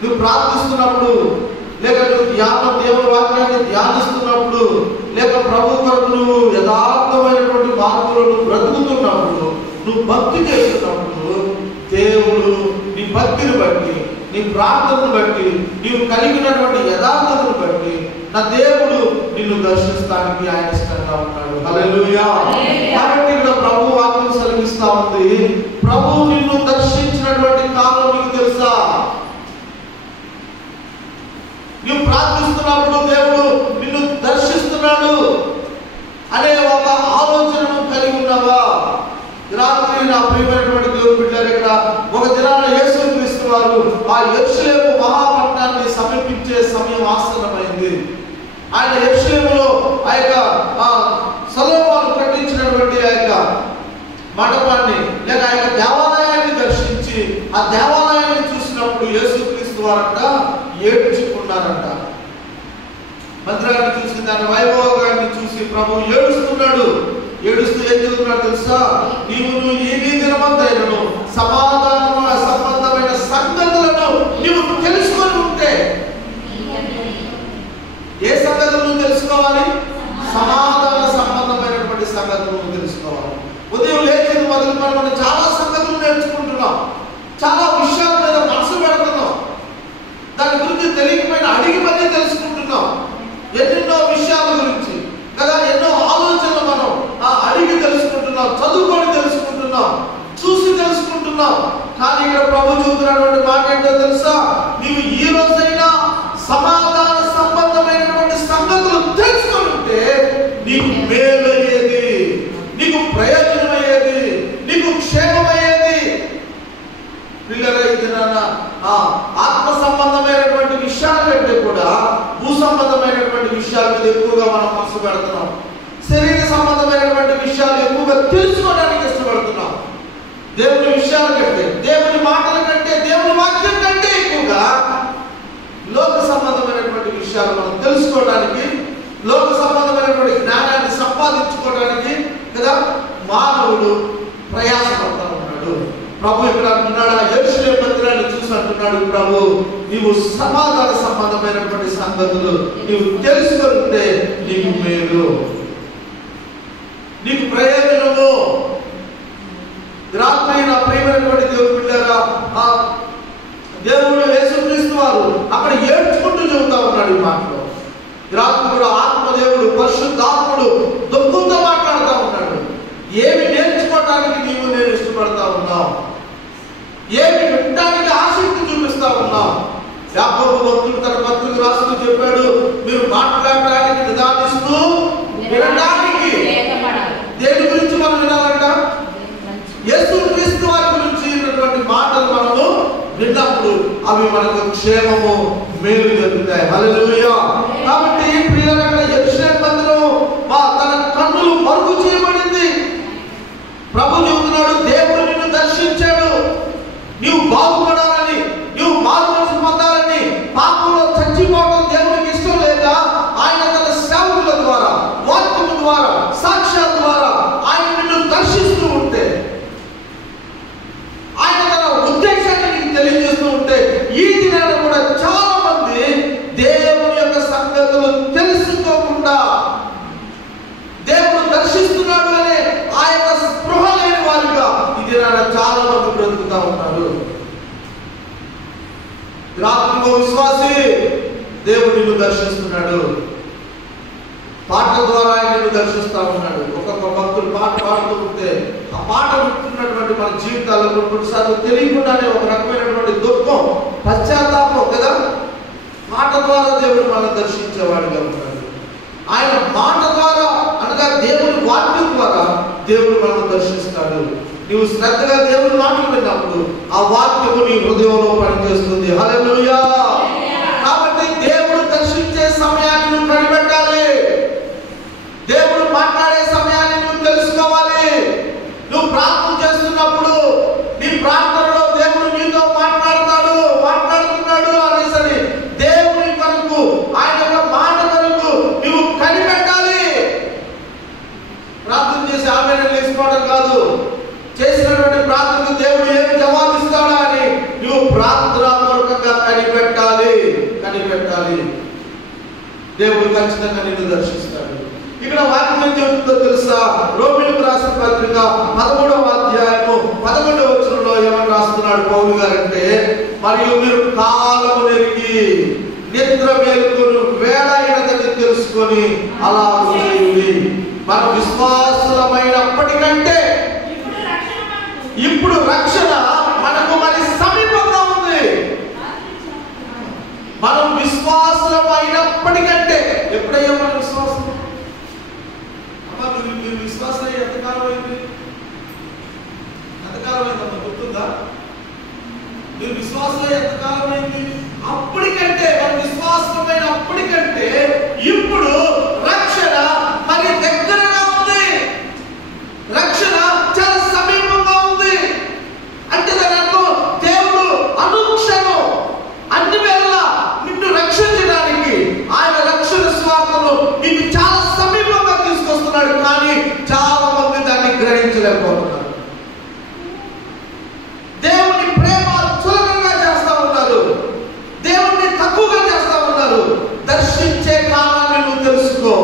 నువ్వు ప్రార్థిస్తున్నప్పుడు, లేక నువ్వు దేవుని వాక్యాన్ని ధ్యానిస్తున్నప్పుడు, లేక ప్రభు కొరకు నువ్వు యథార్థమైనటువంటి మార్పులను బ్రతుకుతున్నప్పుడు, నువ్వు భక్తి చేస్తున్నప్పుడు, దేవుడు నీ భక్తిని బట్టి, నీ ప్రార్థనను బట్టి, నీవు కలిగినటువంటి యథార్థతను బట్టి నా దేవుడు నిన్ను దర్శిస్తానికి ఆయన ఇష్టంగా ఉన్నాడు. హల్లెలూయా. కాబట్టి ఇక్కడ ప్రభు వాక్యం సెలవిస్తా ఉంది, ప్రభు నిన్ను దర్శించినటువంటి కాలం నీకు తెలుసా? నువ్వు ప్రార్థిస్తున్నప్పుడు దేవుడు నిన్ను దర్శిస్తున్నాడు అనే ఒక ఆలోచనను కలిగి ఉన్నావా? రాత్రి నా ప్రియమైనటువంటి దేవుని బిడ్డలారా, ఇక్కడ ఒక దినాన యేసుక్రీస్తు వారు ఆ యెరూషలేము మహాపట్టణాన్ని సమీపించే సమయం ఆసన్నమైంది. ఆయన యెరూషలేములో ఆ యొక్క సొలొమోను కట్టించినటువంటి ఆ యొక్క మండపాన్ని లేక ఆ యొక్క దేవాలయాన్ని దర్శించి ఆ దేవాలయాన్ని చూసినప్పుడు యేసుక్రీస్తు వారంట ఏడ్చుకున్నారంట. మందిరాన్ని చూసి దాని వైభవాన్ని చూసి ప్రభు ఏడుస్తున్నాడు. ఏడుస్తూ ఏం చెబుతున్నాడు తెలుసా? నీవు ఈ దినమంతైనను సమాధాన సంబంధమైన సంగతులను నీవు తెలుసుకొని ఉంటే, ఏ సంగతులు నువ్వు తెలుసుకోవాలి? సమాధాన సంబంధమైనటువంటి సంగతులు నువ్వు తెలుసుకోవాలి. ఉదయం లేచి మొదలుకొని మనం చాలా సంగతులు నేర్చుకుంటున్నాం, చాలా విషయాల మీద మనసు పెడుతున్నాం, దాని గురించి తెలియకపోయినా అడిగి మళ్ళీ తెలుసుకుంటున్నాం. ఎన్నెన్నో విషయాల గురించి కదా, ఎన్నో ఆలోచనలు మనం అడిగి తెలుసుకుంటున్నాం, చదువుకొని తెలుసుకుంటున్నాం, చూసి తెలుసుకుంటున్నాం. కానీ ఇక్కడ ప్రభు చూపుతున్నటువంటి మాట ఏంటో తెలుసా? నీవు ఈ రోజైనా సమాధాన సంబంధమైనటువంటి సంగతులు తెలుసుకొని ఉంటే నీకు మేలు అయ్యేది, నీకు ప్రయోజనం అయ్యేది, నీకు క్షేమమయ్యేది. ఆత్మ సంబంధమైనటువంటి విషయాల కంటే కూడా భూ సంబంధమైనటువంటి విషయాల మీద ఎక్కువగా మనం మనసు పెడుతున్నాం. శరీర సంబంధమైనటువంటి విషయాలు ఎక్కువగా తెలుసుకోవడానికి ఇష్టపడుతున్నాం. దేవుని విషయాల కంటే, దేవుని మాటల కంటే, దేవుని వాక్యం కంటే ఎక్కువగా లోక సంబంధమైనటువంటి విషయాలు మనం తెలుసుకోవడానికి, లోక సంబంధమైనటువంటి జ్ఞానాన్ని సంపాదించుకోవడానికి కదా మానవుడు ప్రయాసపడతా ఉన్నాడు. ప్రభు ఇక్కడ అంటున్నాడు, ఆ యెరూషలేము మందిరాన్ని చూసి అంటున్నాడు ప్రభు, నీవు సమాధాన సంబంధమైనటువంటి సంగతులు నీవు తెలుసుకుంటే నీకు మేలు, నీకు ప్రయోజనము. రాత్రి నా ప్రియమైనటువంటి దేవుని బిడ్డలారా, ఆ దేవుడు యేసుక్రీస్తు వారు అక్కడ ఏడ్చుకుంటూ చెబుతా ఉన్నాడు ఈ మాటలో. రాత్రి కూడా ఆత్మదేవుడు పరిశుద్ధాత్ముడు దుఃఖంతో మాట్లాడుతూ ఉన్నాడు. ఏమి నేర్చుకోవడానికి నీవు నేను ఇష్టపడతా ఉన్నావు, ఏమి వినడానికి ఆసక్తి చూపిస్తా ఉన్నావు. యాకోబు భక్తుడు తన పత్రిక రాస్తూ చెప్పాడు, మీరు మాట్లాడడానికి నిదానిస్తూ వినడానికి. దేని గురించి మనం వినాలంట? యేసుక్రీస్తు వారి గురించి ఉన్నటువంటి మాటలు మనము విన్నప్పుడు అవి మనకు క్షేమము మేలు జరుగుతాయి. హల్లెలూయా. కాబట్టి ప్రియులారా, యెరూషలేము మందిరం తన కన్నులు మరుగు చేయబడింది. ప్రభు చెబుతున్నాడు, దేవుడు నిన్ను దర్శించాడు. నీవు బాగుపడాలని, నీవు మారుమనసు పొందాలని, పాపంలో చచ్చిపోవడం దేవునికి ఇష్టం లేక ఆయన తన సేవకుల ద్వారా, వాక్యము ద్వారా, సాక్ష్యాల ద్వారా ఆయన నిన్ను దర్శిస్తూ ఉంటే, ఆయన తన ఉద్దేశాన్ని నీకు తెలియజేస్తూ ఉంటే, ఈ దినాన కూడా చాలా మంది దేవుని యొక్క సంగతులు తెలుసుకోకుండా దేవుడు దర్శిస్తున్నాడు అనే ఆ యొక్క స్పృహ లేని వారిగా ఈ దినాన చాలా మంది బ్రతుకుతా ఉన్నారు. రాత్రి విశ్వాసి, దేవుడు నిన్ను దర్శిస్తున్నాడు. పాట ద్వారా ఆయన నిన్ను దర్శిస్తా ఉన్నాడు. ఒక్కొక్క భక్తుడు పాట పాడుతూ ఉంటే ఆ పాట వింటున్నటువంటి మన జీవితాల్లో కొన్నిసార్లు తెలియకుండానే ఒక రకమైనటువంటి దుఃఖం, పశ్చాత్తాపం కదా. మాట ద్వారా దేవుడు మనం దర్శించేవాడిగా ఉన్నాడు. ఆయన మాట ద్వారా అనగా దేవుని వాక్యం ద్వారా దేవుడు మనం దర్శిస్తాడు. నీవు శ్రద్ధగా దేవుని మాటలు విన్నప్పుడు ఆ వాక్యము నీ హృదయంలో పనిచేస్తుంది. హల్లెలూయా. కాబట్టి దేవుడు దర్శించే సమయాన్ని నువ్వు కనిపెట్టాలి. దేవుడు మాట్లాడే సమయాన్ని నువ్వు తెలుసుకోవాలి. నువ్వు ప్రార్థన చేస్తున్నప్పుడు నీ ప్రార్థనలో దేవుడు నీతో మాట్లాడుతున్నాడు అనేసరి దేవుని కొరకు, ఆయన యొక్క మాట కొరకు నువ్వు కనిపెట్టాలి. ప్రార్థన చేసి ఆమెను లేచిపోవడం కాదు, చేసినటువంటి ప్రార్థనకు దేవుడు ఏమి జవాబిస్తాడా అని కనిపెట్టాలి. దేవుడు ఖచ్చితంగా నిన్ను దర్శిస్తాడు. ఇక్కడ వాక్యం ఏం చెబుతుందో తెలుసా? రోమీయులకు రాసిన పత్రిక 13వ అధ్యాయము 11వ వచనంలో ఏమని రాస్తున్నాడు పౌలు గారంటే, మరియు మీరు కాలము నెరిగి నిద్ర మేలుకొని వేళ అయినదని తెలుసుకొని అలా చేయుడి. మన విశ్వాసులమైనప్పటికంటే ఇప్పుడు రక్షణ మనకు మరి సమీపంగా ఉంది. మనం విశ్వాసులమైనప్పటికంటే ఎప్పుడయ్యా మన విశ్వాసం? మీరు విశ్వాసం ఎంతకాలం అయింది? ఎంతకాలం అయిందమ్మా గుర్తుందా? మీరు విశ్వాసం ఎంతకాలం అయింది? అప్పటికంటే మన విశ్వాసమైన అప్పటికంటే ఇప్పుడు రక్షణ మరి దగ్గరగా ఉంది. రక్షణ చాలా సమీపంగా ఉంది. అంటే దాని అర్థం దేవుడు అనుక్షణం అన్ని వేళ నిన్ను రక్షించడానికి ఆయన రక్షణ స్వార్థను నీకు చాలా సమీపంగా తీసుకొస్తున్నాడు. కానీ చాలా మంది దాన్ని గ్రహించలేకపోతున్నారు. దేవుని ప్రేమ చులకనగా చేస్తా ఉన్నారు. దేవుణ్ణి తక్కువగా చేస్తా ఉన్నారు. దర్శించే కాలాన్ని నువ్వు తెలుసుకో.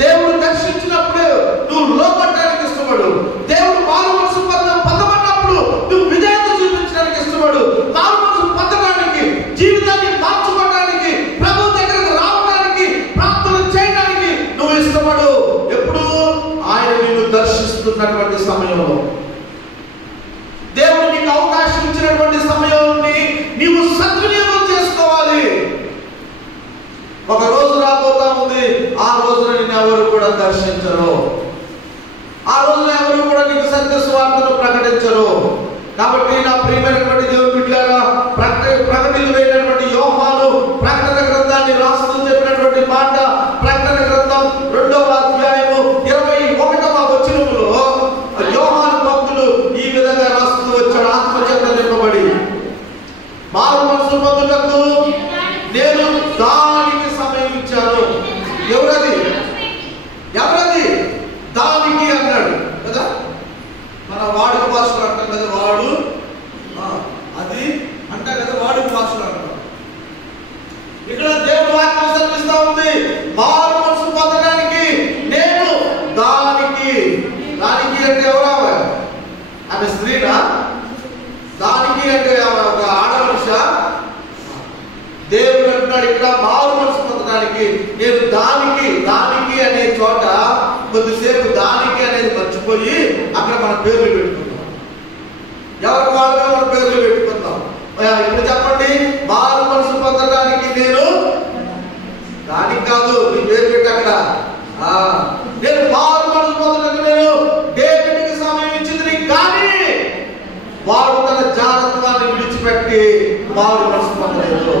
దేవుడు దర్శించినప్పుడు నువ్వు లోపడడానికి ఇష్టపడు. దేవుడు మారు మనసు పొందమన్నప్పుడు నువ్వు విధేయత చూపించడానికి ఇష్టపడు. మారు మనసు పొందడానికి, జీవితాన్ని మార్చుకోవడానికి, ప్రభు దగ్గరకు రావడానికి, ప్రార్థన చేయడానికి నువ్వు ఇష్టపడు. ఎప్పుడు? ఆయన నిన్ను దర్శిస్తున్నటువంటి సమయంలో, దేవుడు నీకు అవకాశం ఇచ్చినటువంటి సమయాన్ని నీవు సద్వినియోగం చేసుకోవాలి. ఒక రోజు రాబోతా ఉంది, ఆ రోజున నిన్ను ఎవరు కూడా దర్శించరు. ఆ రోజున ఎవరు కూడా నీకు సత్య సువార్తను ప్రకటించరు. కాబట్టి నా ప్రియమైనటువంటి దేవుని బిడ్డలారా, ప్రకటనలు వేయనటువంటి యోహాను ప్రకటన గ్రంథాన్ని రాస్తూ చెప్పినటువంటి మాట, ప్రకటన గ్రంథం 2వ అధ్యాయము 21వ వచనంలో యోహాను భక్తుడు ఈ విధంగా రాస్తూ వచ్చాడు. ఆత్మచేత నింపబడి మారు మనసు పొందుటకు నేను దానికి సమయం ఇచ్చాను. ఎవరది? దానికి అన్నాడు కదా. మన వాడుక భాషలో అంటాం కదా, వాడు అది అంటా కదా, వాడుక భాషలో అంటాం. ఇక్కడ దేవుడు వాక్యం చదివిస్తా ఉంది, మారు మనసు పొందడానికి నేను దానికి అంటే ఎవరు? ఆమె స్త్రీనా? దానికి అంటే ఒక ఆడ మనిష? దేవుడు అంటున్నాడు ఇక్కడ మారు మనసు పొందడానికి నేను దానికి అనే చోట కొద్దిసేపు దానికి అనేది మర్చిపోయి అక్కడ మన పేర్లు పెట్టుకుందాం. ఎవరికి వాళ్ళ మన పేర్లు పెట్టుకుందాం. ఇప్పుడు చెప్పండి, మారు మనసు పొందడానికి నేను దానికి కాదు, నీ పేరు పెట్టి అక్కడ నేను మారు మనసు పొందడానికి నేను దేవుడికి సమయం ఇచ్చింది. కానీ వాడు తన జాగ్రత్తని విడిచిపెట్టి మారు మనసు పొందలేదు.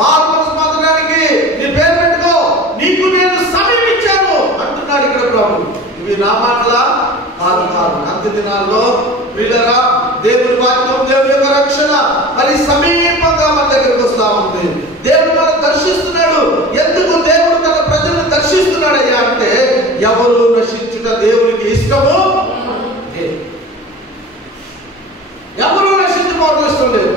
మారు మనసు పొందడానికి నీ పేరు పెట్టుకో, నీకు నేను సమయం ఇచ్చాను అంటున్నాడు ఇక్కడ ప్రభు. ఇవి నా మాటలా? కాదు. అంత్య దినాల్లో వీళ్ళరా దేవుని వాక్యం, దేవుని యొక్క రక్షణ మరి సమీపంగా మన దగ్గరికి వస్తా ఉంది. దేవుడు మనం దర్శిస్తున్నాడు. ఎందుకు దేవుడు తన ప్రజలను దర్శిస్తున్నాడయ్యా అంటే, ఎవరు నశించుట దేవునికి ఇష్టము లేదు. ఎవరు నశించుకోవడం ఇష్టం లేదు.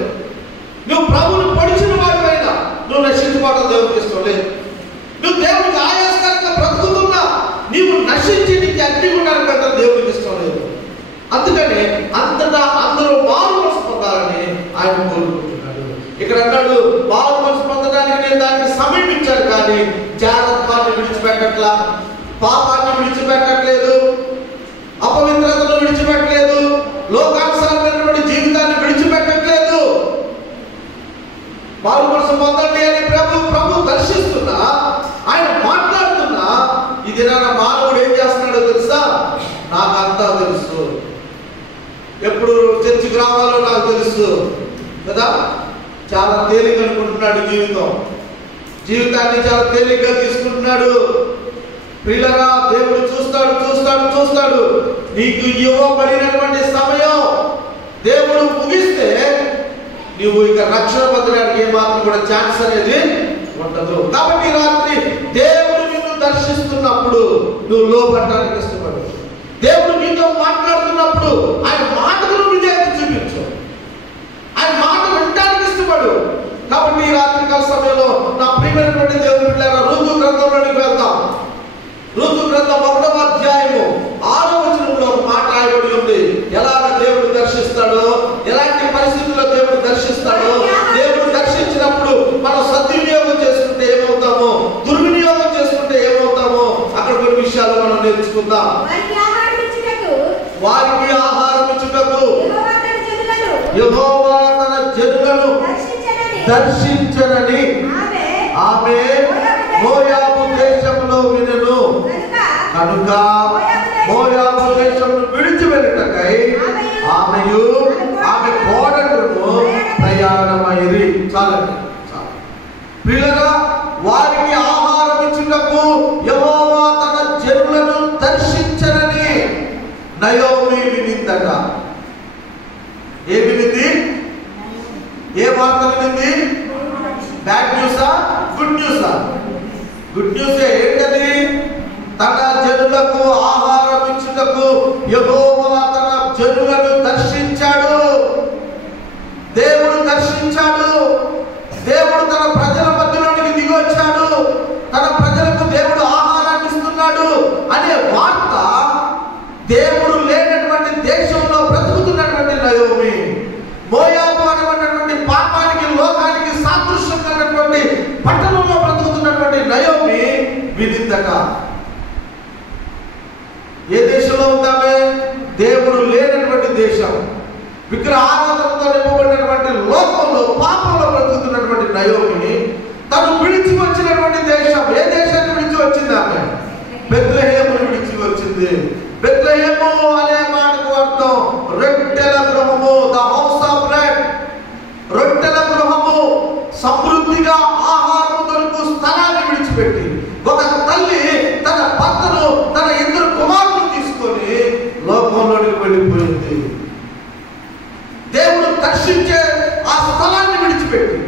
నువ్వు ప్రభువుని పొడిచిన వాడిపైనా నువ్వు నశించుకోవడం దేవునికి ఇష్టం లేదు. నువ్వు దేవునికి ఆయాస్కరంగా బ్రతుకుతున్నా నీవు నశించి నీకు అగ్నిగుండాన్ని పెట్టడం దేవునికి ఇష్టం లేదు. అందుకని అంతటా అందరూ మారు మనసు పొందాలని ఆయన కోరుకుంటున్నాడు. ఇక్కడ అన్నాడు, మారు మనసు పొందడానికి నేను దానికి సమయం ఇచ్చాను, కానీ జాగ్రత్తని విడిచిపెట్టట్లా, పాపాన్ని విడిచిపెట్టట్లేదు, అపవిత్రతను విడిచిపెట్టలేదు, లోకానుసారమైనటువంటి జీవితాన్ని విడిచిపెట్టట్లేదు. మారు మనసు పొందండి అని ప్రభు దర్శిస్తున్నా, ఆయన మాట్లాడుతున్నా, ఈ దినాన మానవుడు ఏం చేస్తున్నాడో తెలుసా? నాకంతా తెలుసు, ఎప్పుడు చర్చికి రావాలో నాకు తెలుసు కదా. చాలా తేలిక అనుకుంటున్నాడు జీవితాన్ని చాలా తేలిగ్గా తీసుకుంటున్నాడు. ప్రియులరా, దేవుడు చూస్తాడు. నీకు ఇవ్వబడినటువంటి సమయం దేవుడు ముగిస్తే నువ్వు ఇక రక్షణ పొందడానికి ఏమాత్రం కూడా ఛాన్స్ అనేది ఉండదు. కాబట్టి రాత్రి దేవుడు నిన్ను దర్శిస్తున్నప్పుడు నువ్వు లోపడడానికి ఇష్టపడు. దేవుడు నీతో మాట్లాడుతున్నప్పుడు ఆయన మాటలు విధేయత చూపించు, ఆయన మాట వినడానికి ఇష్టపడు. కాబట్టి ఈ రాత్రికాల సమయంలో నా దర్శించనని ఆమె మోయాబు దేశంలో వినెను. కనుక మోయాబు దేశమును విడిచి వెళ్ళుటకై ఆమెయు ఆమె కోడలును ప్రయాణమైరి. చాలండి, చాలు. పిల్లగా వారికి ఆహారం ఇచ్చుటకు యెహోవా తన జనులను దర్శించనని నయోమి వినిందట. ఏ వినింది? ఏ వార్త వినింది? బ్యాడ్ న్యూసా? గుడ్ న్యూసా? Good news. ఏంటది? తన జనులకు ఆహారం ఇచ్చుటకు యెహోవా తన జనులను దర్శించాడు. దేవుడు దర్శించాడు. దేవుడు తన ప్రజల మధ్యలోనికి దిగి వచ్చాడు. తన ప్రజలకు దేవుడు ఆహారాన్ని ఇస్తున్నాడు అనే వార్త దేవుడు లేనటువంటి దేశంలో బ్రతుకుతున్నటువంటి నయోమి, మోయాబు అనేటువంటి పాపానికి లోకానికి సాదృశ్యం కలిగినటువంటి పట్టణంలో బ్రతుకుతున్నటువంటి నయోమి వినిందట. ఏ దేశంలో ఉందామే? దేవుడు లేనటువంటి దేశం, విగ్రహారాధనతో నింపబడినటువంటి లోకంలో పాపంలో బ్రతుకుతున్నటువంటి నయోమి తను విడిచి వచ్చినటువంటి దేశం. ఏ దేశాన్ని విడిచి వచ్చింది ఆమె? బెత్లెహేమును విడిచి వచ్చింది. బెత్లెహేము అనే మాటకు అర్థం రొట్టెల గృహము, ద హౌస్ ఆఫ్ బ్రెడ్. రొట్టెల గృహము, సమృద్ధిగా ఆహారం దొరుకు స్థలాన్ని విడిచిపెట్టి ఒక తల్లి తన భర్తను, తన ఇద్దరు కుమారులను తీసుకొని లోకంలోకి వెళ్ళిపోయింది. దేవుడు దర్శించే ఆ స్థలాన్ని విడిచిపెట్టి,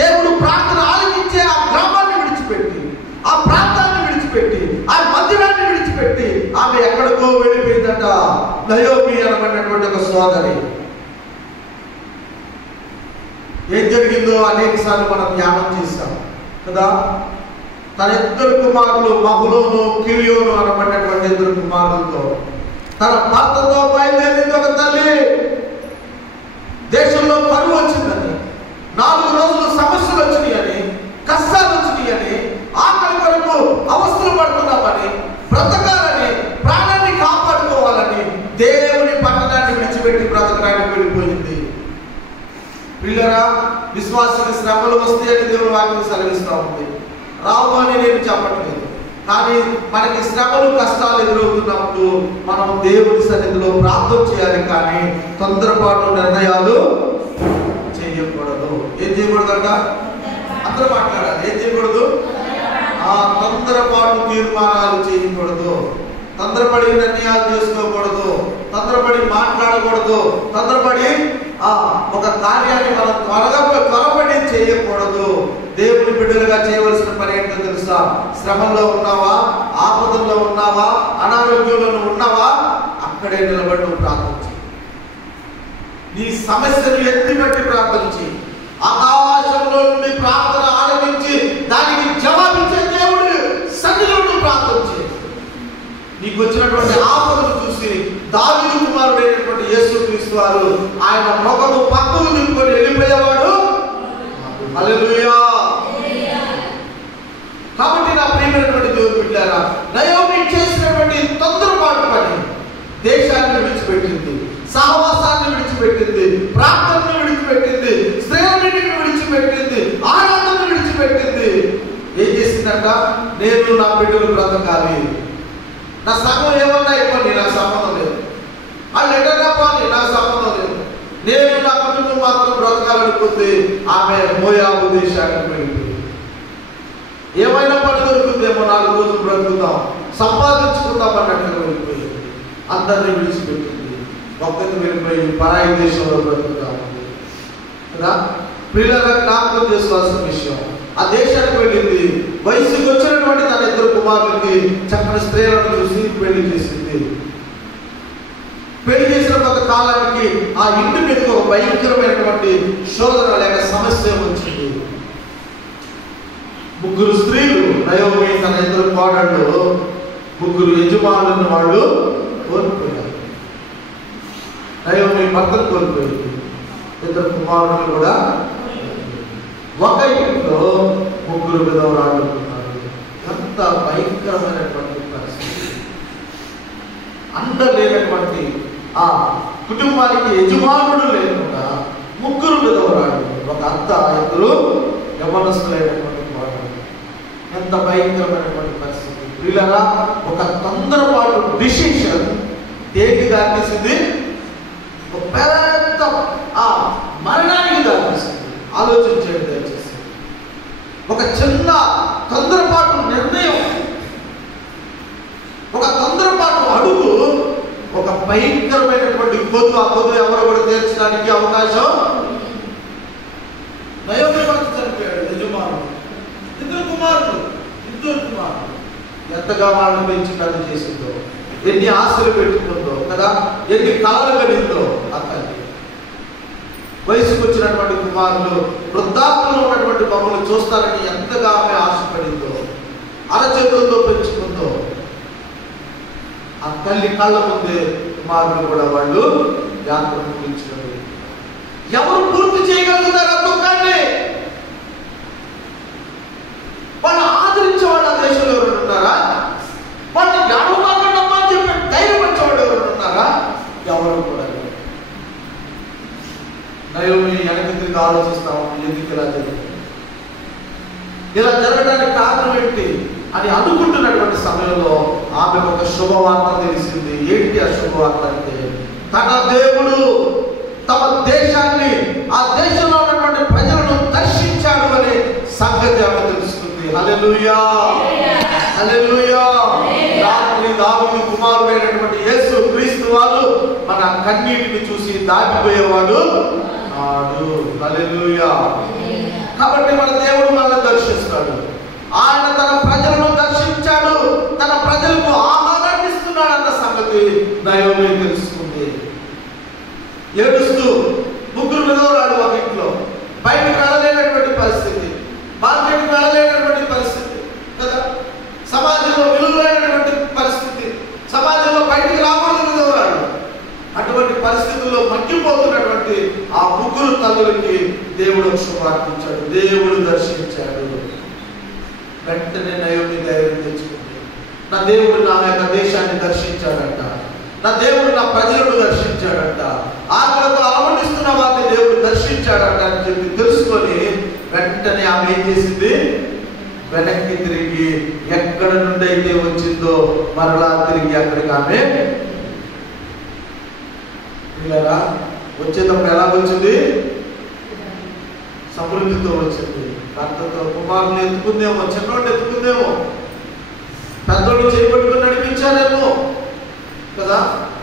దేవుడు ప్రార్థన ఆలకించే ఆ గ్రామాన్ని విడిచిపెట్టి, ఆ ప్రాంతాన్ని విడిచిపెట్టి, ఆ మందిరాన్ని విడిచిపెట్టి ఆమె ఎక్కడికో వెళ్ళిపోయిందట. నయోమి అనబడినటువంటి ఒక సోదరి. ఏం జరిగిందో అనేక సార్లు మనం ధ్యానం చేశాం కదా. తన ఇద్దరు కుమారులు మహులోను కిలియోను అనబడినటువంటి ఇద్దరు కుమారులతో తన భర్తతో బయలుదేరింది ఒక తల్లి. దేశంలో కరువు వచ్చిందని, 4 రోజులు సమస్యలు వచ్చినాయని, కష్టాలు వచ్చినాయని, ఆకలి కొరకు అవస్థలు పడుతున్నామని, బ్రతకాలని, ప్రాణాన్ని కాపాడుకోవాలని దేవుని పట్టణాన్ని విడిచిపెట్టి బ్రతకడానికి వెళ్ళిపోయింది. పిల్లరా, విశ్వాసానికి శ్రమలు వస్తాయని దేవుని వాక్యం సెలవిస్తూ ఉంది. రావు అని నేను చెప్పట్లేదు, కానీ మనకి శ్రమలు కష్టాలు ఎదురవుతున్నప్పుడు మనం దేవుని సన్నిధిలో ప్రార్థన చేయాలి, కానీ తొందరపాటు నిర్ణయాలు చేయకూడదు. ఏం చేయకూడదంట? అందరూ మాట్లాడాలి. ఏం చేయకూడదు? తొందరపాటు తీర్మానాలు చేయకూడదు, తొందరపడి నిర్ణయాలు చేసుకోకూడదు, తొందరపడి మాట్లాడకూడదు, తొందరపడి ఒక కార్యాన్ని మనం త్వరపడి చేయకూడదు. దేవుని బిడ్డలుగా చేయవలసిన పని ఏంటో తెలుసా? శ్రమంలో ఉన్నావా, ఆపదల్లో ఉన్నావా, అనారోగ్యంలో ఉన్నావా, అక్కడే నిలబడి నువ్వు ప్రార్థన చేయి. నీ సమస్యను ఎత్తిపెట్టి ప్రార్థన చేయి. ఆకాశంలో నుండి ప్రార్థన ఆలకించి దానికి జవాబిచ్చే దేవుడు సన్నిధిలో నువ్వు ప్రార్థన చేయి. నీకు వచ్చినటువంటి ఆపదను చూసి దావీదు కుమారుడైనటువంటి యేసుక్రీస్తు వారు ఆయన ముఖము పక్కకు తిప్పుకొని వెళ్ళిపోయేవాడు. హల్లెలూయా. కాబట్టి నా ప్రియమైనటువంటి దేవుని బిడ్డలారా, నయోమి చేసినటువంటి తొందరపాటు పని దేశాన్ని విడిచిపెట్టింది, సహవాసాన్ని విడిచిపెట్టింది, ప్రార్థనను విడిచిపెట్టింది, స్త్రీలన్నిటిని విడిచిపెట్టింది, ఆరాధనను విడిచిపెట్టింది. ఏం చేసిందంట? నేను నా బిడ్డలు బ్రతకాలి, నా సంఘం ఏమన్నా అయిపోయి నాకు సంబంధం లేదు, వాళ్ళు ఎక్కడా పోని నాకు సంబంధం లేదు, నేను నా కుటుంబం మాత్రం బ్రతకాలనుకుంది. ఆమె మోయాబు దేశానికి వెళ్ళింది. ఏమైనా పని దొరుకుతుందేమో, 4 రోజులు బ్రతుకుతాం, సంపాదించుకుందాం అన్నట్టుగా వెళ్ళిపోయింది. అందరినీ విడిచిపెట్టింది, ఒక్కటి వెళ్ళిపోయి పరాయి దేశంలో బ్రతుకుతా ఉంది కదా. పిల్లలకు జ్ఞాపకం చేసుకోవాల్సిన విషయం, ఆ దేశానికి వెళ్ళింది. వయసుకు వచ్చినటువంటి తన ఇద్దరు కుమారులకి చక్కని స్త్రీలను చూసి పెళ్లి చేసింది. పెళ్లి చేసిన కొంత కాలానికి ఆ ఇంటి మీదకి ఒక భయంకరమైనటువంటి శోధన లేక సమస్య వచ్చింది. 3 స్త్రీలు, నయోమి తన ఇద్దరు కోడళ్ళు, 3 యజమానులను వాళ్ళు కోల్పోయారు. నయోమి భర్తను కోల్పోయింది, 2 కుమారులు కూడా. ఒక ఇంట్లో 3 విధవరాళ్ళు ఉన్నారు. ఎంత భయంకరమైనటువంటి పరిస్థితి! అందలేనటువంటి ఆ కుటుంబానికి యజమానుడు లేకుండా 3 విధవరాళ్ళు, ఒక అంత ఇద్దరు యవనస్తులైనటువంటి వాడు. ఎంత భయంకరమైనటువంటి పరిస్థితి వీళ్ళరా! ఒక తొందరపాటు డిసిషన్ దేనికి దారితీసింది? ఒక పెద్ద మరణానికి దారితీసింది. ఆలోచించండి దయచేసి. ఒక చిన్న తొందరపాటు నిర్ణయం, ఒక తొందరపాటు అడుగు ఒక భయంకరమైనటువంటి కొద్దు. ఆ కొద్దు ఎవరు కూడా తీర్చడానికి అవకాశం. నయోమి భర్త చనిపోయాడు, యజమానుడు. ఇద్దరు కుమారులు. ఎంతగా వాళ్ళని పెంచి పెద్ద చేసిందో, ఎన్ని ఆశలు పెట్టుకుందో కదా, ఎన్ని కళలు కడిందో ఆ తల్లి. వయసుకు వచ్చినటువంటి కుమారులు వృద్ధాప్యంలో ఉన్నటువంటి మమ్మల్ని చూస్తారని ఎంతగా ఆమె ఆశపడిందో, అరచేతులతో పెంచుకుందో. ఆ తల్లి కళ్ళ ముందే కుమారులు కూడా వాళ్ళు యాత్ర ముగించినవి. ఎవరు పూర్తి చేయగలుగుతారు ఆ దుఃఖాన్ని? వాళ్ళు ఆదరించే వాళ్ళు ఆ దేశంలో ఎవరు ఉన్నారా? వాళ్ళు యాడమాకండమ్మా అని చెప్పి ధైర్యపరిచేవాడు ఎవరు ఉన్నారా? ఎవరు కూడా. నయోమి వెనక్కి తిరిగి ఆలోచిస్తాము, ఎందుకు ఇలా జరిగింది, ఇలా జరగడానికి కారణం ఏంటి అని అనుకుంటున్నటువంటి సమయంలో ఆమె ఒక శుభవార్త తెలిసింది. ఏంటి ఆ శుభవార్త అంటే, తన దేవుడు తమ దేశాన్ని, ఆ దేశంలో ఉన్నటువంటి ప్రజలను దర్శించాడు అనే సంగతి ఆమె తెలుసుకుంది. హల్లెలూయా, హల్లెలూయా. దావీదు కుమారుడైనటువంటి యేసు క్రీస్తు వారు మన కన్నీటిని చూసి దాటిపోయేవాడు నాడు. హల్లెలూయా. కాబట్టి మన దేవుడు మనల్ని దర్శిస్తాడు. ఆయన తన ప్రజలను దర్శించాడు, తన ప్రజలకు ఆహారాన్ని ఇస్తున్నాడు అన్న సంగతి నయోమి తెలుసుకుంది. ఏడుస్తూ ముగ్గురు విధవరాలు ఒక ఇంట్లో, బయటకు వెళ్ళలేనటువంటి పరిస్థితి, మార్కెట్కి వెళ్ళలేనటువంటి పరిస్థితి కదా, సమాజంలో విలువైనటువంటి పరిస్థితి, సమాజంలో బయటికి రాకూడదు విధవరాలు. అటువంటి పరిస్థితుల్లో మగ్గిపోతున్నటువంటి ఆ ముగ్గురు తల్లులకి దేవుడు శుభార్పించాడు, దేవుడు దర్శించాడు. వెంటనే నయోమి ధైర్యం తెచ్చుకుంది. నా దేవుడు నా యొక్క దేశాన్ని దర్శించాడంట, నా దేవుడు నా ప్రజలను దర్శించాడంట, ఆకలితో అలమటిస్తున్న వారిని దేవుడు దర్శించాడంట అని చెప్పి తెలుసుకొని వెంటనే ఆమె ఏం చేసింది? వెనక్కి తిరిగి ఎక్కడ నుండి అయితే వచ్చిందో మరలా తిరిగి అక్కడికి ఆమె వచ్చేటప్పుడు ఎలా వచ్చింది? సమృద్ధితో వచ్చింది. భర్తతో కుమారుని ఎత్తుకుందేమో, చిన్నోడిని ఎత్తుకుందేమో, పెద్దోడు చేపట్టుకుని నడిపించారేమో కదా,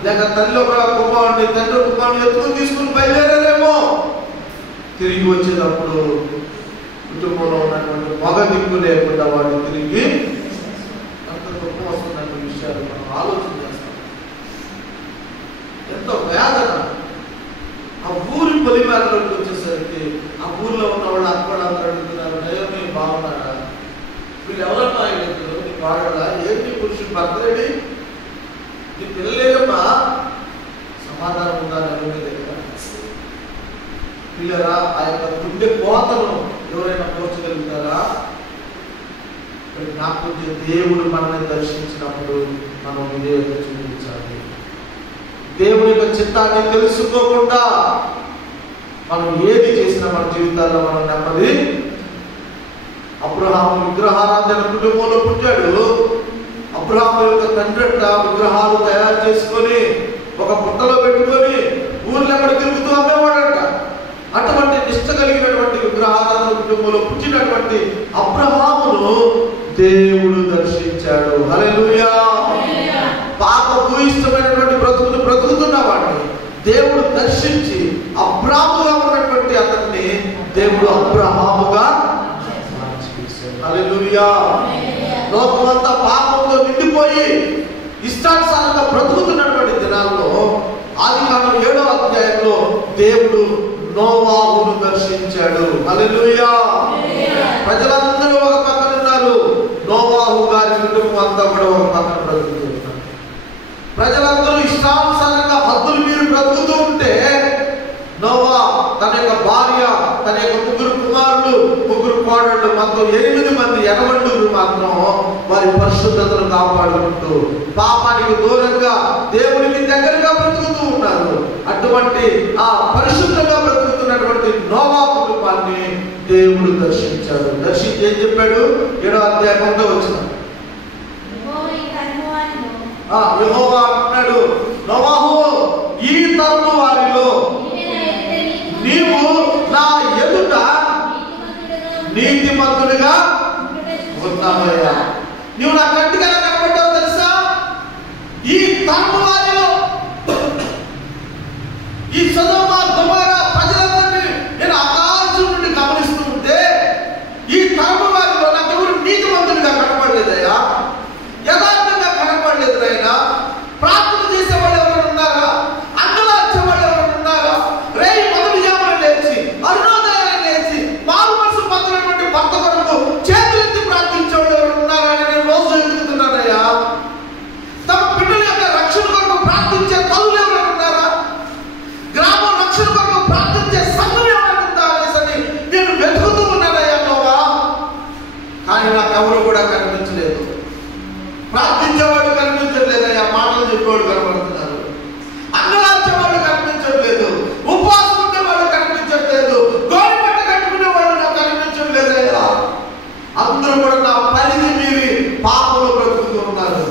లేక తల్లి ఒక కుమారుడిని, తండ్రి కుమారుని ఎత్తుకుని తీసుకుని బయలుదేరారేమో. తిరిగి వచ్చేటప్పుడు కుటుంబంలో ఉన్నటువంటి మగ దిక్కు లేకుండా వాడు తిరిగి అంత దుఃఖం వస్తున్నటువంటి విషయాలు మనం ఆలోచన చేస్తాం. ఎంతో వేదన. ఆ ఊరి పొలిమేరలోకి వచ్చేసరికి ఆ ఊర్లో ఉన్న వాళ్ళు అక్కడ అందరూ అడుగుతున్నారు, నయోమి బాగున్నాడా, వీళ్ళు ఎవరన్నా అడుగుతారు, నీ వాడడా, ఏంటి పురుషుడు భర్తలేడి, నీ పిల్లలేదమ్మా, సమాధానం ఉందా నయోమి దగ్గర? పిల్లరా, ఆ యొక్క గుండె కోతను ఎవరైనా పోర్చగలుగుతారా? నాకు దేవుడు మనల్ని దర్శించినప్పుడు మనం విధేయత చూపించాలి. దేవుని యొక్క చిత్తాన్ని తెలుసుకోకుండా మనం ఏది చేసినా మన జీవితాల్లో మనం నెమ్మది. అబ్రహాము విగ్రహారాధన కుటుంబంలో పుట్టాడు. అబ్రహాము యొక్క తండ్రిట విగ్రహాలు తయారు చేసుకొని ఒక పుట్టలో పెట్టుకొని ఊర్లో ఎక్కడ తిరుగుతూ అమ్మేవాడంట. అటువంటి నిష్ట కలిగినటువంటి విగ్రహారాధన కుటుంబంలో పుట్టినటువంటి అబ్రహామును దేవుడు దర్శించాడు. హల్లెలూయా. పాప భూయిష్టమైనటువంటి బ్రతుకును బ్రతుకుతున్న వాడిని దేవుడు దర్శించి అబ్రాముగా ఉన్నటువంటి అతన్ని దేవుడు అబ్రహాముగా మార్చేశాడు. హల్లెలూయా. లోకమంతా పాపంతో నిండిపోయి ఇష్టానుసారంగా బ్రతుకుతున్నటువంటి దినాల్లో ఆదికాండం 7వ అధ్యాయంలో దేవుడు నోవాహును దర్శించాడు. హల్లెలూయా. ప్రజలందరూ ఒక పక్కన ఉన్నారు, నోవాహు గారి కుటుంబం అంతా కూడా ఒక పక్కన బ్రతుకుతున్నారు. ప్రజలందరూ ఇష్టానుసారంగా హద్దులు మీరు బ్రతుకుతూ ఉంటే నోవా తన యొక్క భార్య, తన యొక్క ముగ్గురు కుమారులు, ముగ్గురు కోడళ్ళు, మొత్తం 8 మంది యనమండుగురు మాత్రం వారి పరిశుద్ధతను కాపాడుకుంటూ పాపానికి దూరంగా దేవునికి దగ్గరగా బ్రతుకుతూ ఉన్నారు. అటువంటి ఆ పరిశుద్ధంగా బ్రతుకుతున్న బ్రతుకుతున్నటువంటి నోవా కుటుంబాన్ని దేవుడు దర్శించాడు. దర్శించి ఏం చెప్పాడు? 7వ అధ్యాయంలో వచ్చిన యెహోవా అంటున్నాడు, నోవాహు, ఈ తరము వారిలో నీవు నా ఎదుట నీతిమంతుడిగా ఉన్నావయ్యా. నీవు నా కంటిగా కనబడ్డావు తెలుసా? ఈ తరము వారిలో, ఈ సొదొమ గొమొర్రా ప్రజలందరినీ నేను ఆకాశం నుండి గమనిస్తూ ఉంటే ఈ తరము వారిలో నాకెవరు నీతిమంతుడిగా కనబడలేదయ్యా, యథార్థంగా కనబడలేదు. అయినా ప్రార్థన చేసేవాళ్ళు ఎవరైనా ఉన్నారా? అంగలార్చేవాళ్ళు ఎవరైనా ఉన్నారా? రేయి మొదటి జామున లేచి, అరుణోదయాన్ని లేచి, మారు మనసు పొందినటువంటి భర్త కొరకు చేతులెత్తి ప్రార్థించేవాళ్ళు ఎవరైనా ఉన్నారా అని నేను రోజు ఎదుగుతున్నానయ్యా. తమ బిడ్డల యొక్క రక్షణ కొరకు ప్రార్థించే తల్లులు ఎవరైనా ఉన్నారా? గ్రామం రక్షణ కొరకు ప్రార్థించే సంఘం ఎవరైనా ఉందా అనేసి నేను వెతుకుతూ ఉన్నానయ్యా నోవా. కానీ నాకు ఎవరు కూడా కనిపించలేదు. ప్రార్థించేవాడు కనిపించట్లేదయ్యా, మాటలు చెప్పేవాడు కనబడుతున్నారు. అంగలార్చేవాడు కనిపించట్లేదు, ఉపవాసం ఉండేవాడు కనిపించట్లేదు, గోరిపట్ట కట్టుకునేవాడు నాకు కనిపించట్లేదయ్యా. అందరూ కూడా నా పరిధి మీరి పాపంలో బ్రతుకుతూ ఉన్నారు.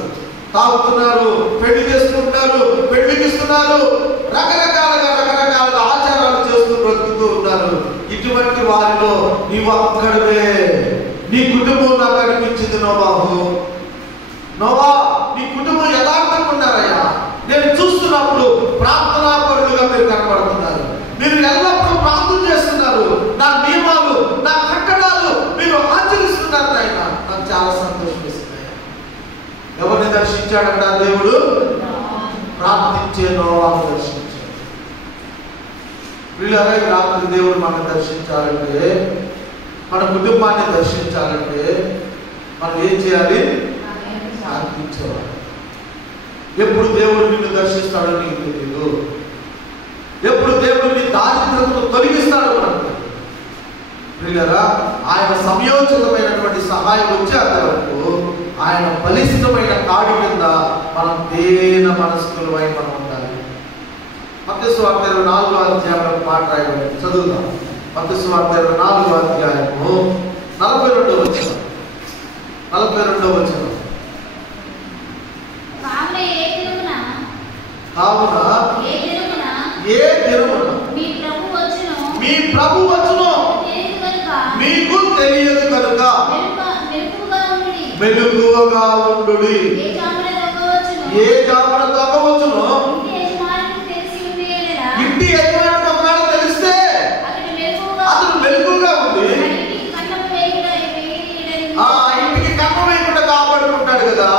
తాగుతున్నారు, పెళ్లి చేసుకుంటున్నారు, పెళ్లికిస్తున్నారు, రకరకాలుగా ఆచారాలు చేస్తూ బ్రతుకుతూ ఉన్నారు. ఇటువంటి వారిలో నీవు అక్కడవే, నీ కుటుంబం నాకు అనిపించింది నోవాహు. నోవా, నీ కుటుంబం యథార్థంగా ఉన్నారయ్యా. నేను చూస్తున్నప్పుడు ప్రార్థనా పరులుగా మీరు కనబడుతున్నారు. మీరు ఎల్లప్పుడూ ప్రార్థన చేస్తున్నారు. నా నియమాలు, నా కట్టడాలు మీరు ఆచరిస్తున్నారు. ఆయన నాకు చాలా సంతోషం ఇస్తున్నాయి. ఎవరిని దర్శించాడంట దేవుడు? ప్రార్థించే నోవాను దర్శించాడు. వీళ్ళరా ఈ రాత్రి దేవుడు మనం దర్శించాలంటే, మన కుటుంబాన్ని దర్శించాలంటే మనం ఏం చేయాలి? ప్రార్థించేవాడు. ఎప్పుడు దేవుడు నిన్ను దర్శిస్తాడో నీకు తెలియదు. ఎప్పుడు దేవుడు నీ దారిద్ర్యతను తొలగిస్తాడో మనకు తెలియదు. ప్రియులారా, ఆయన సమయోచితమైనటువంటి సహాయం వచ్చేంత వరకు ఆయన బలిష్టమైన కాడి కింద మనం దేన మనస్కులమై మనం ఉండాలి. మత్తయి సువార్త 24వ అధ్యాయంలో మాట రాయబడింది, చదువుదాం. మత్తయి సువార్త 24వ అధ్యాయము 42వ వచనం. 42వ వచనం. కావున ఏ దినమున మీ ప్రభు వచ్చును మీకు తెలియదు కనుక మెలకువగా ఉండుడి. ఏ జామున దొంగవచ్చును ఇంటి యజమానికి ఒకవేళ తెలిస్తే అతను మెలకువగా ఉంది ఆ ఇంటికి కన్నం వేయకుండా కాపాడుకుంటాడు కదా.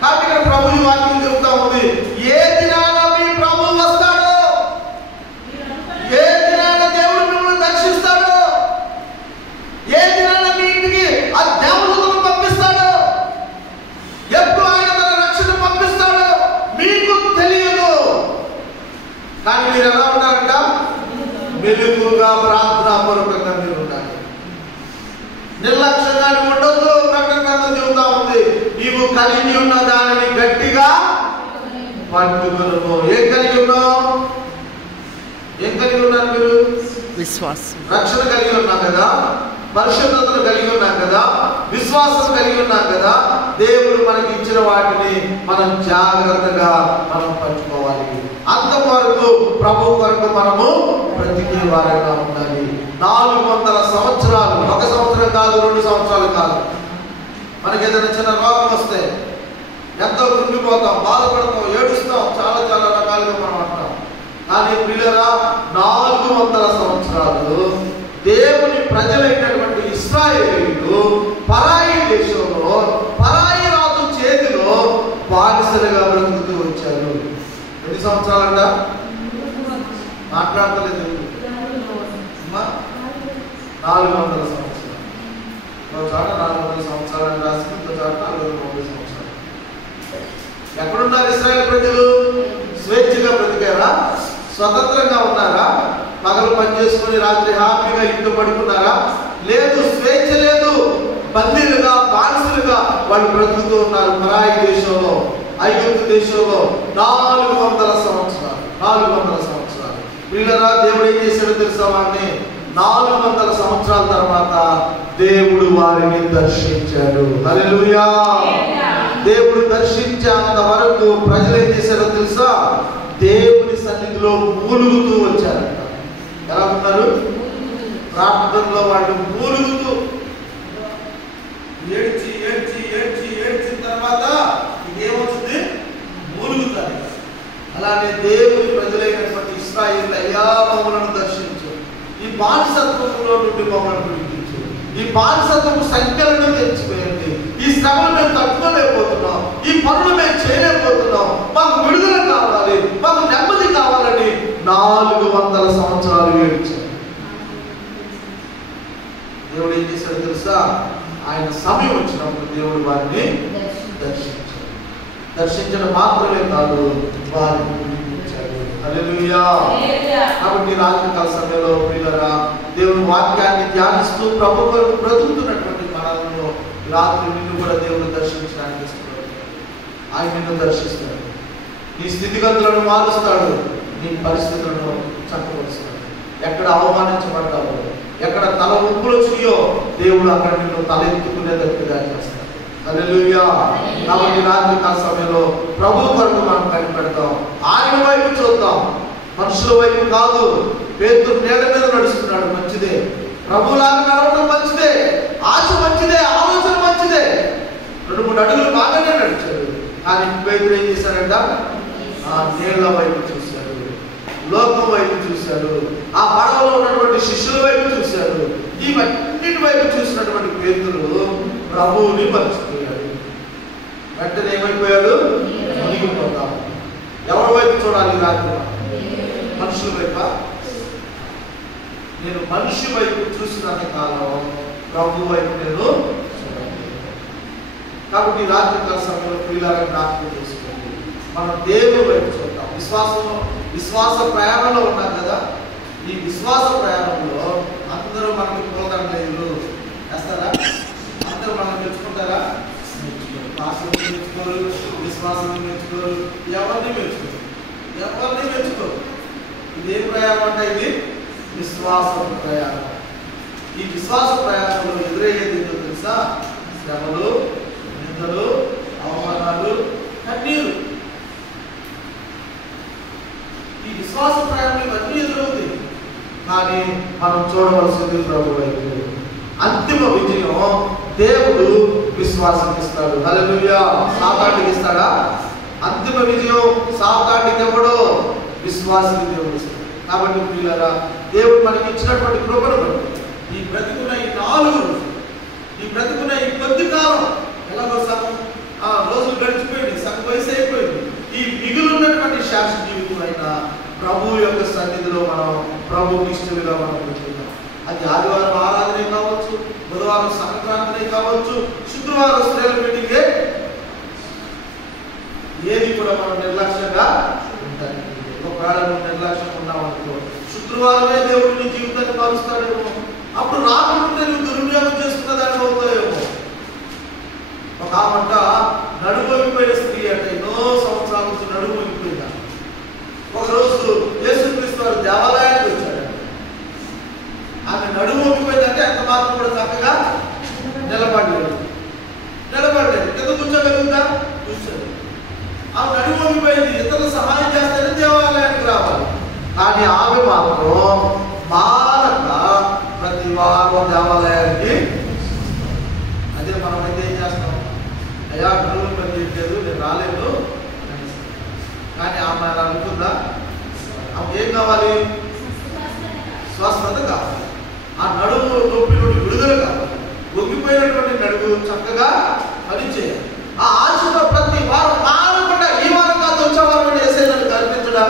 కాబట్టి ఇక్కడ ప్రభు వాక్యం చెబుతా ఉంది, ఏ దినాన మీ ప్రభు వస్తాడో, ఏ దినాన దేవుడు మిమ్మల్ని దర్శిస్తాడో, ఏ దినాన మీ ఇంటికి ఆ దేవదూతను పంపిస్తాడో, ఎప్పుడు ఆయన తన రక్షణ పంపిస్తాడో మీకు తెలియదు. కానీ మీరు ఎలా ఉంటారంట? మెలకువగా ప్రార్థనాపూర్వకంగా మీరు ఉండాలి. నిర్లక్ష్యంగా ఉండొద్దు. ప్రకటన చెబుతా ఉంది, నీవు కలిగి ఉన్న దానిని గట్టిగా పట్టుకొను. ఏం కలిగి ఉన్నావు? ఏం కలిగి ఉన్నారు మీరు? విశ్వాసం. రక్షణ కలిగి ఉన్నాం కదా, పరిశుద్ధతను కలిగి ఉన్నాం కదా, విశ్వాసం కలిగి ఉన్నాం కదా. దేవుడు మనకి ఇచ్చిన వాటిని మనం జాగ్రత్తగా మనం పంచుకోవాలి. అంతవరకు ప్రభు వరకు మనము బ్రతికే వారంగా ఉండాలి. 400 సంవత్సరాలు, 1 సంవత్సరం కాదు, 2 సంవత్సరాలు కాదు. మనకి ఏదైనా చిన్న రోగం వస్తే ఎంతో కృంగిపోతాం, బాధపడతాం, ఏడుస్తాం, చాలా చాలా రకాలుగా మనం అంటాం. కానీ ప్రియులారా, 400 సంవత్సరాలు దేవుని ప్రజలైనటువంటి ఇశ్రాయేలీయులు పరాయి దేశంలో పరాయి రాజు చేతిలో బానిసలుగా బ్రతుకుతూ వచ్చారు. ఎన్ని సంవత్సరాలంట? మాట్లాడతలేదు. 400 సంవత్సరాలు. ఒక చోట 400 సంవత్సరాలు రాసి, ఇంకో చోట 430 సంవత్సరాలు. ఎక్కడున్నారు ఇశ్రాయేలు ప్రజలు? స్వేచ్ఛగా బ్రతికారా? స్వతంత్రంగా ఉన్నారా? పగలు పని చేసుకుని రాత్రి హ్యాపీగా ఇంట్లో పడుకున్నారా? లేదు, స్వేచ్ఛ లేదు. బందీలుగా, బానిసలుగా వాళ్ళు బ్రతుకుతూ ఉన్నారు పరాయి దేశంలో, ఐగుప్తు దేశంలో 400 సంవత్సరాలు. 400 సంవత్సరాలు వీళ్ళరా దేవుడు ఏం చేశాడో తెలుసా? వారిని 400 సంవత్సరాల తర్వాత దేవుడు వారిని దర్శించాడు. హల్లెలూయా. దేవుడు దర్శించేంత వరకు ప్రజలు ఏం చేశారో తెలుసా? దేవుని సన్నిధిలో మూలుగుతూ వచ్చారంట. ఎలా ఉన్నారు? ప్రార్థనలో వాళ్ళు మూలుగుతూ ఏడ్చి ఏడ్చి ఏడ్చి ఏడ్చిన తర్వాత ఏమవుతుంది? మూలుగుతారు. అలానే దేవుని ప్రజలైనటువంటి ఇశ్రాయేలు, అయ్యా మమ్మలను దర్శించు, ఈ బానిసత్వంలో నుండి మమ్మల్ని విడిపించు, ఈ బానిసత్వపు సంఖ్యలను తెచ్చిపోయండి, ఈ శ్రమలు మేము తట్టుకోలేకపోతున్నాం, ఈ పనులు మేము చేయలేకపోతున్నాం, మాకు విడుదల కావాలి, మాకు నెమ్మది కావాలని 400 సంవత్సరాలు ఏడ్చారు. దేవుడు ఏం చేశాడు తెలుసా? ఆయన సమయం వచ్చినప్పుడు దేవుడు వారిని దర్శించాడు. దర్శించడం మాత్రమే కాదు, వారిని విడిపించాడు. హల్లెలూయా. కాబట్టి రాత్రికాల సమయంలో ప్రియులారా, దేవుని వాక్యాన్ని ధ్యానిస్తూ ప్రభు కొరకు బ్రతుకుతున్నటువంటి మనలను రాత్రి నిన్ను కూడా దేవుడు దర్శించడానికి ఇస్తున్నాడు. ఆయన నిన్ను దర్శిస్తాడు, నీ స్థితిగతులను మారుస్తాడు, నీ పరిస్థితులను చక్కపరుస్తాడు. ఎక్కడ అవమానించబడ్డావో, ఎక్కడ తల ఉప్పులు వచ్చినాయో దేవుడు అక్కడ నిన్ను తలెత్తుకునేటట్టుగా చేస్తాడు. హల్లెలూయా. కాబట్టి రాత్రికాల సమయంలో ప్రభు కొరకు మనం కనిపెడతాం, ఆయన వైపు చూద్దాం, మనుషుల వైపు కాదు. పేతురు నేల మీద నడుస్తున్నాడు, మంచిదే. ప్రభువులాగా నడవడం మంచిదే, ఆశ మంచిదే, ఆలోచన మంచిదే. 2-3 అడుగులు బాగానే నడిచాడు. కానీ పేతురు ఏం చేశాడంట? ఆ నీళ్ల వైపు చూశాడు, లోకం వైపు చూశాడు, ఆ పడవలో ఉన్నటువంటి శిష్యుల వైపు చూశాడు. ఇవన్నిటి వైపు చూసినటువంటి పేతురు ప్రభువుని మర్చిపోయాడు. వెంటనే ఏమైపోయాడు? మునిగిపోతాడు. ఎవరి వైపు చూడాలి రాత్రి? మనుషుల వైపా? నేను మనిషి వైపు చూసినంత కాలం ప్రభు వైపు నేను చూడాలి. కాబట్టి రాత్రికాల సమయంలో ప్రియులారా జ్ఞాపకం చేసుకోండి, మనం దేవుని వైపు చూద్దాం. విశ్వాస ప్రయాణంలో ఉన్నాం కదా, ఈ విశ్వాస ప్రయాణంలో అందరూ మనకి పూలదండలు వేస్తారా? అందరూ మనం మెచ్చుకుంటారా? భాషను మెచ్చుకోరు, విశ్వాసం మెచ్చుకోరు, ఎవరిని మెచ్చుకోరు, ఎవరిని మెచ్చుకోరు. ఇదే ప్రయాణం అంటే ఇది విశ్వాస ప్రయాణం. ఈ విశ్వాస ప్రయాణంలో ఎదురయ్యేది ఏంటో తెలుసా? శ్రమలు, నిందలు, అవమానాలు, కన్నీరు. ఈ విశ్వాస ప్రయాణం ఇవన్నీ ఎదురవుతాయి. కానీ మనం చూడవలసింది ప్రభు వైపు. అంతిమ విజయం దేవుడు విశ్వాసానికి ఇస్తాడు. హల్లెలూయా. సాతానుడికి ఇస్తాడా? అంతిమ విజయం సాతానుడికి ఇవ్వడు, విశ్వాసానికి దేవుడు ఇస్తాడు. కాబట్టి ప్రియులారా, దేవుడు మనకి ఇచ్చినటువంటి కృపను బట్టి ఈ బ్రతుకున్న ఈ 4 రోజులు, ఈ బ్రతుకున్న ఈ కొద్ది కాలం, ఎలాగో సగం రోజులు గడిచిపోయింది, సగం వయసు అయిపోయింది. ఈ మిగులున్నటువంటి శాశ్వత జీవితం అయినా ప్రభు యొక్క సన్నిధిలో మనం ప్రభుకి ఇష్టలుగా మనం పెట్టుకుంటాం. అది ఆదివారం ఆరాధనే కావచ్చు, బుధవారం సంక్రాంతినే కావచ్చు, శుక్రవారం స్త్రీల మీటింగే, ఏది కూడా మనం నిర్లక్ష్యంగా ఉంటాయి. ఒకవేళ నువ్వు నిర్లక్ష్యంగా ఉన్నావనుకో, శుక్రవారమే దేవుడు నీ జీవితాన్ని మారుస్తాడేమో. అప్పుడు రాకుంటే నువ్వు దుర్వినియోగం చేసుకున్న దాన్ని అవుతాయేమో. ఒక ఆమంట నడుమొగిపోయిన స్త్రీ అంటే ఎన్నో సంవత్సరాల నుంచి నడుమొగిపోయిందా. ఒకరోజు యేసుక్రీస్తు వారు దేవాలయానికి వచ్చాడు. ఆమె నడుమొగిపోయిందంటే ఎంత మాత్రం కూడా చక్కగా నిలబడలేదు. కింద కూర్చోగలుగుతా? కూర్చోలేదు. ఆమె నడుమొగిపోయింది. ఇతరులు సహాయం చేస్తేనే దేవాలయానికి రావాలి. కానీ ఆమె మాత్రం మానక ప్రతి వారం దేవాలయానికి. అదే మనమైతే ఏం చేస్తాం? అయ్యా నలుగురు పని చేయట్లేదు, నేను రాలేదు. కానీ ఆమె అనుకుందా? ఆమె ఏం కావాలి? స్వస్థత కావాలి, ఆ నడుము నొప్పి నుండి విడుదల కావాలి, ఒగ్గిపోయినటువంటి నడుము చక్కగా పనిచేయాలి. ఆ ఆశతో ప్రతి వారం మానకుండా ఈ వారం కాదు వచ్చే వారం వేసే నన్ను కనిపించడా,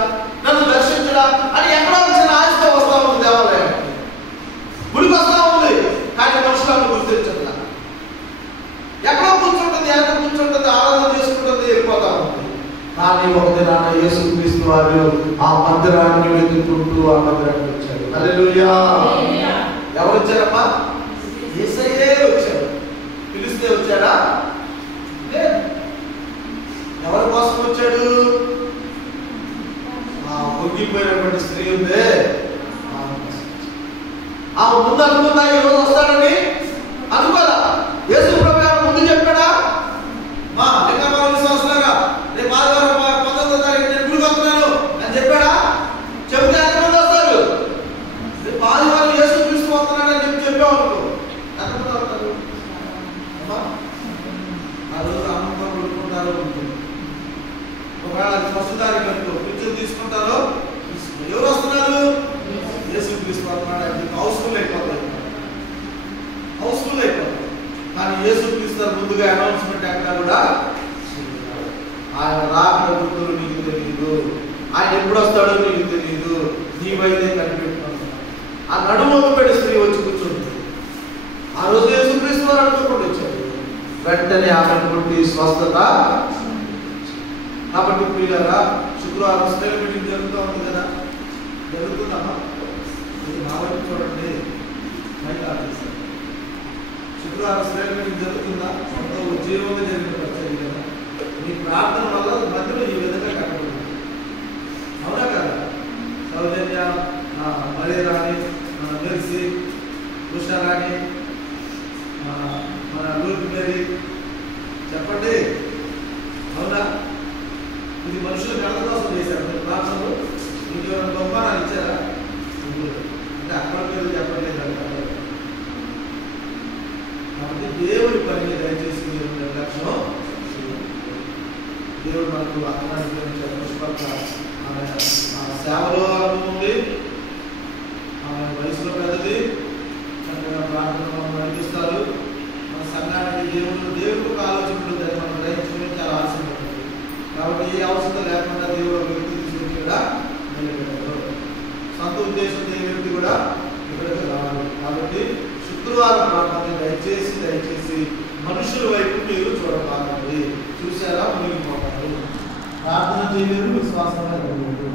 నన్ను దర్శించడా అని ఎక్కడో వచ్చిన ఆశతో వస్తా ఉంది దేవాలయానికి. గుడికి వస్తా ఉంది, కానీ మనుషులను గుర్తించట్లా. ఎక్కడో కూర్చుంటుంది, ఎక్కడ కూర్చుంటుంది, ఆరాధన చేసుకుంటుంది, వెళ్ళిపోతా ఉంది. కానీ ఒక దినాన యేసుక్రీస్తు వారు ఆ మందిరాన్ని వెతుక్కుంటూ ఆ మందిరానికి వచ్చారు. హల్లెలూయా. ఎవరు వచ్చారమ్మా? యేసయ్యే వచ్చారు. పిలిస్తే వచ్చాడా? లేదు. ఎవరి కోసం వచ్చాడు? ఆ ముగ్గిపోయినటువంటి స్త్రీ ఉందే, ఒకవేళ అది ఫస్ట్ తారీఖు అనుకో పిక్చర్ తీసుకుంటారో ఎవరు వస్తున్నారు? యేసుక్రీస్తు వస్తున్నాడు. అది హౌస్ఫుల్ అయిపోతుంది, హౌస్ఫుల్ అయిపోతుంది. కానీ యేసుక్రీస్తు ముందుగా అనౌన్స్మెంట్ ఎక్కడ కూడా ఆయన రాకడ గుర్తులు నీకు తెలియదు, ఆయన ఎప్పుడు వస్తాడో నీకు తెలియదు, నీవైతే కనిపెట్టుకుంటున్నావు. ఆ నడుము పెట్టి స్త్రీ వచ్చి కూర్చుంది. ఆ రోజు యేసుక్రీస్తు వారు అడుగుకుండా వచ్చాడు. వెంటనే ఆమె పుట్టి స్వస్థత. కాబట్టి ప్రియులారా, శుక్రవారం స్టైల్ మీటింగ్ జరుగుతూ ఉంది కదా, జరుగుతుందమ్మా. ఇది మా వైపు చూడండి, మైక్ ఆఫీసర్. శుక్రవారం స్టైల్ మీటింగ్ జరుగుతుందా? ఎంతో ఉద్యోగంగా జరిగిన పరిచయం కదా. మీ ప్రార్థన వల్ల మధ్యలో ఈ విధంగా కట్టబడింది, అవునా కదా? సౌజన్య, మరేరాణి, మెర్సీ, ఉషారాణి, మన లూక్ మేరీ, చెప్పండి, అవునా? ఇది మనుషులు కళ కోసం చేశారు. మీరు ప్రార్థనలు ఇంకెవరైనా బహుమానాలు ఇచ్చారా? అంటే అక్కడ పేరు చెప్పలేదు అంటారు. కాబట్టి దేవుడి పని దయచేసి మీరు నిర్లక్ష్యం. దేవుడు మనకు అక్కడ పుష్పక ఆమె సేవలో అనుభవం ఉంది, ఆమె వయసులో పెద్దది, చక్కగా ప్రార్థనలో నడిపిస్తారు. మన సంఘానికి దేవుడు ఒక ఆలోచనలు మనం గ్రహించుకుని చాలా ఆలస్యం ఉంటుంది. కాబట్టి ఏ అవసరం లేకుండా దేవుడు ఒక వ్యక్తి తీసుకొచ్చి కూడా నిలబెట్టారు. సొంత ఉద్దేశంతో ఏ వ్యక్తి కూడా ఇక్కడికి రావాలి. కాబట్టి శుక్రవారం ప్రార్థన దయచేసి మనుషుల వైపు మీరు చూడబాకండి. చూసారా, మునిగిపోతారు. ప్రార్థన చేయలేదు, విశ్వాసంగా జరగదు.